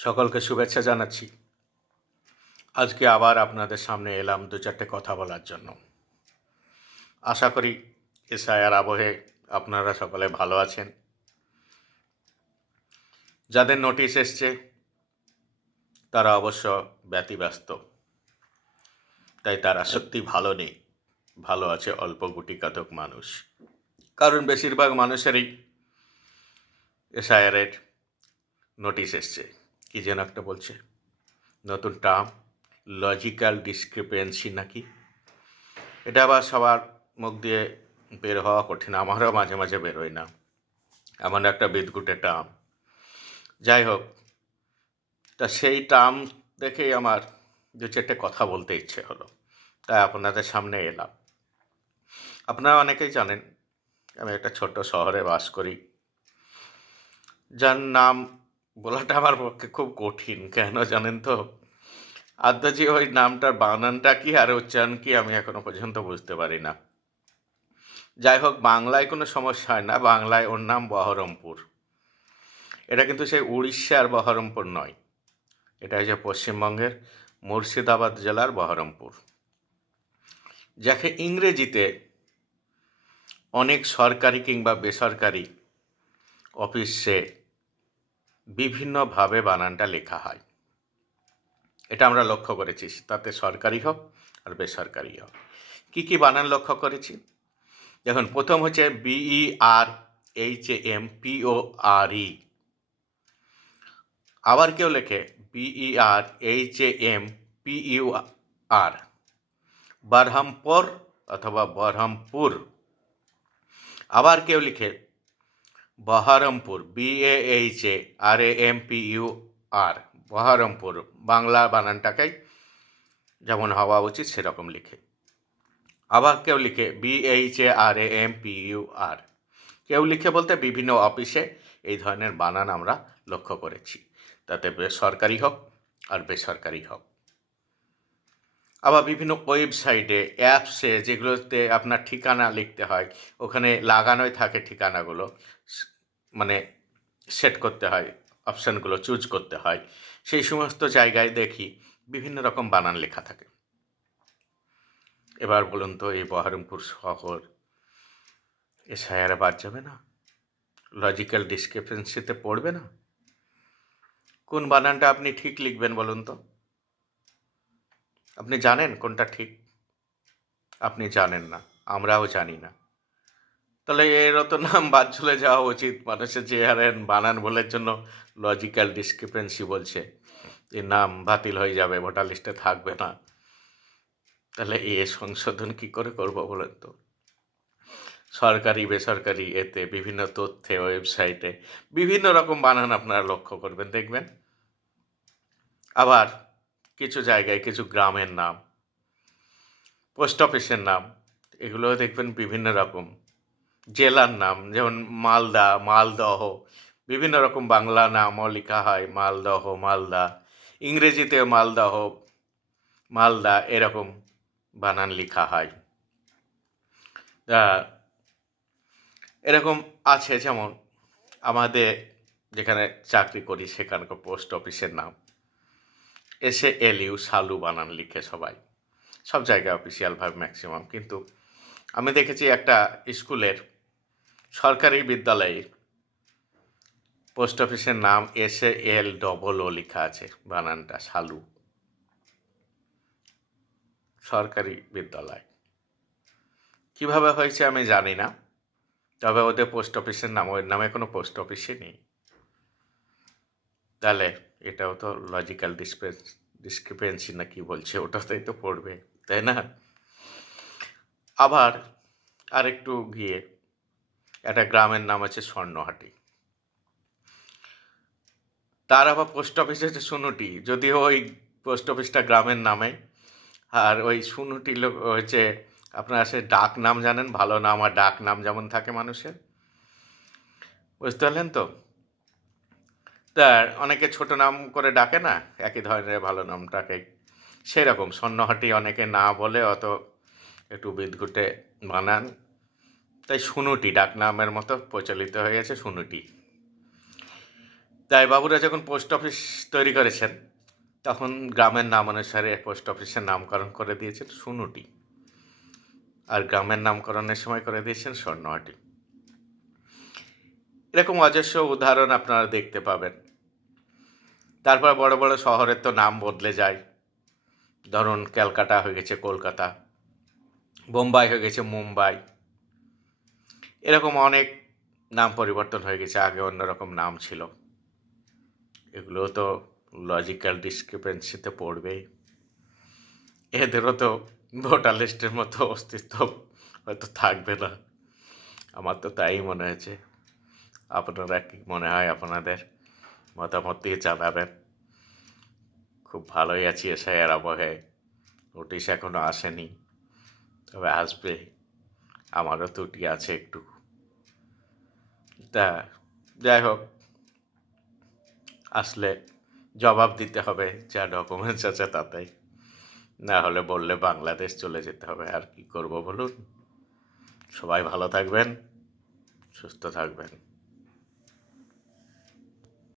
সকলকে শুভেচ্ছা জানাচ্ছি। আজকে আবার আপনাদের সামনে এলাম দু চারটে কথা বলার জন্য। আশা করি এসআইআর আবহে আপনারা সকলে ভালো আছেন। যাদের নোটিশ এসছে তারা অবশ্য ব্যতিব্যস্ত, তাই তারা সত্যি ভালো নেই। ভালো আছে অল্প গুটিকতক মানুষ, কারণ বেশিরভাগ মানুষেরই এসআইআরের নোটিশ এসছে। কি যেন একটা বলছে, নতুন টার্ম লজিক্যাল ডিসক্রিপেন্সি নাকি। এটা আবার সবার মুখ দিয়ে বের হওয়া কঠিন, আমারও মাঝে মাঝে বেরোয় না, এমন একটা বিদঘুটে টার্ম। যাই হোক, তা সেই টার্ম দেখেই আমার দু চারটে কথা বলতে ইচ্ছে হলো, তাই আপনাদের সামনে এলাম। আপনারা অনেকেই জানেন আমি একটা ছোট্ট শহরে বাস করি, যার নাম বলাটা আমার পক্ষে খুব কঠিন। কেন জানেন তো? আদৌ ওই নামটার বানানটা কি আর উচ্চারণ কি আমি এখনো পর্যন্ত বুঝতে পারি না। যাই হোক, বাংলায় কোনো সমস্যা হয় না, বাংলায় ওর নাম বহরমপুর। এটা কিন্তু সেই উড়িষ্যার বহরমপুর নয়, এটা হচ্ছে পশ্চিমবঙ্গের মুর্শিদাবাদ জেলার বহরমপুর, যাকে ইংরেজিতে অনেক সরকারি কিংবা বেসরকারি অফিসে বিভিন্নভাবে বানানটা লেখা হয়। এটা আমরা লক্ষ্য করেছি, তাতে সরকারি হোক আর বেসরকারি হোক। কী কী বানান লক্ষ্য করেছি দেখুন। প্রথম হচ্ছে BERHAMPORE, আবার কেউ লেখে BERHAMPUR, বরহমপুর অথবা বরহমপুর। আবার কেউ লিখে বহরমপুর, BAHARAMPUR, বহরমপুর। বাংলা বানানটাকেই যেমন হওয়া উচিত সেরকম লিখে। আবার কেউ লিখে BHARAMPUR। কেউ লিখে বলতে বিভিন্ন অফিসে এই ধরনের বানান আমরা লক্ষ্য করেছি, তাতে সরকারি হোক আর বেসরকারি হোক। আবার বিভিন্ন ওয়েবসাইটে, অ্যাপসে, যেগুলোতে আপনার ঠিকানা লিখতে হয়, ওখানে লাগানোই থাকে ঠিকানাগুলো, মানে সেট করতে হয়, অপশানগুলো চুজ করতে হয়। সেই সমস্ত জায়গায় দেখি বিভিন্ন রকম বানান লেখা থাকে। এবার বলুন তো, এই বহরমপুর শহর এসআইআরে বাদ যাবে না? লজিক্যাল ডিসক্রিপেন্সিতে পড়বে না? কোন বানানটা আপনি ঠিক লিখবেন বলুন তো? আপনি জানেন কোনটা ঠিক? আপনি জানেন না, আমরাও জানি না। তাহলে এরও তো নাম বাদ চলে যাওয়া উচিত। মানুষের যে হারে বানান ভুলের জন্য লজিক্যাল ডিসক্রিপেন্সি বলছে, এর নাম বাতিল হয়ে যাবে, ভোটার লিস্টে থাকবে না। তাহলে এ সংশোধন কি করে করব বলেন তো? সরকারি বেসরকারি এতে বিভিন্ন তথ্যে, ওয়েবসাইটে বিভিন্ন রকম বানান আপনারা লক্ষ্য করবেন, দেখবেন। আবার কিছু জায়গায় কিছু গ্রামের নাম, পোস্ট অফিসের নাম, এগুলোও দেখবেন বিভিন্ন রকম। জেলার নাম, যেমন মালদা, মালদহ, বিভিন্ন রকম বাংলা নামও লেখা হয়, মালদহ, মালদা। ইংরেজিতেও মালদহ, মালদা, এরকম বানান লেখা হয়। এরকম আছে, যেমন আমাদের যেখানে চাকরি করি সেখানকার পোস্ট অফিসের নাম SALU, সালু বানান লিখে সবাই, সব জায়গায় অফিসিয়ালভাবে ম্যাক্সিমাম। কিন্তু আমি দেখেছি একটা স্কুলের, সরকারি বিদ্যালয়ের পোস্ট অফিসের নাম SALOO লেখা আছে, বানানটা সালু। সরকারি বিদ্যালয় কিভাবে হয়েছে আমি জানি না, তবে ওদের পোস্ট অফিসের নাম, ওর নামে কোনো পোস্ট অফিসই নেই। তাহলে এটাও তো লজিক্যাল ডিসক্রিপেন্সি না কি বলছে, ওটাতেই তো পড়বে, তাই না? আবার আরেকটু গিয়ে একটা গ্রামের নাম আছে স্বর্ণহাটি, তার আবার পোস্ট অফিস হচ্ছে সুনুটি, যদিও ওই পোস্ট অফিসটা গ্রামের নামে। আর ওই সুনুটি হচ্ছে, আপনারা সে ডাক নাম জানেন, ভালো নাম আর ডাক নাম যেমন থাকে মানুষের, বুঝতে পারলেন তো? তা অনেকে ছোট নাম করে ডাকে না, একই ধরনের ভালো নামটাকে, সেরকম স্বর্ণহাটি অনেকে না বলে অত একটু বিদঘুটে বানান, তাই সুনুটি ডাক নামের মতো প্রচলিত হয়ে গেছে সুনুটি। তাই বাবুরা যখন পোস্ট অফিস তৈরি করেছেন তখন গ্রামের নাম অনুসারে পোস্ট অফিসের নামকরণ করে দিয়েছেন সুনুটি, আর গ্রামের নামকরণের সময় করে দিয়েছেন স্বর্ণহাটি। এরকম অজস্র উদাহরণ আপনারা দেখতে পাবেন। তারপর বড় বড় শহরের তো নাম বদলে যায়। ধরুন ক্যালকাটা হয়ে গেছে কলকাতা, বোম্বাই হয়ে গেছে মুম্বাই, এরকম অনেক নাম পরিবর্তন হয়ে গেছে, আগে অন্যরকম নাম ছিল। এগুলো তো লজিক্যাল ডিসক্রিপেন্সিতে পড়বেই। এদেরও তো ভোটার লিস্টের মতো অস্তিত্ব হয়তো থাকবে না, আমার তো তাই মনে হয়েছে। আপনারা কি মনে হয় আপনাদের মতামত দিয়ে জানাবেন। খুব ভালোই আছি এসআইয়ের আবহে, নোটিশ এখনও আসেনি, তবে আসবে। আমারও ত্রুটি আছে একটু, তা যাই হোক, আসলে জবাব দিতে হবে, যা ডকুমেন্টস আছে তাতেই, না হলে বললে বাংলাদেশ চলে যেতে হবে। আর কি করব বলুন। সবাই ভালো থাকবেন, সুস্থ থাকবেন।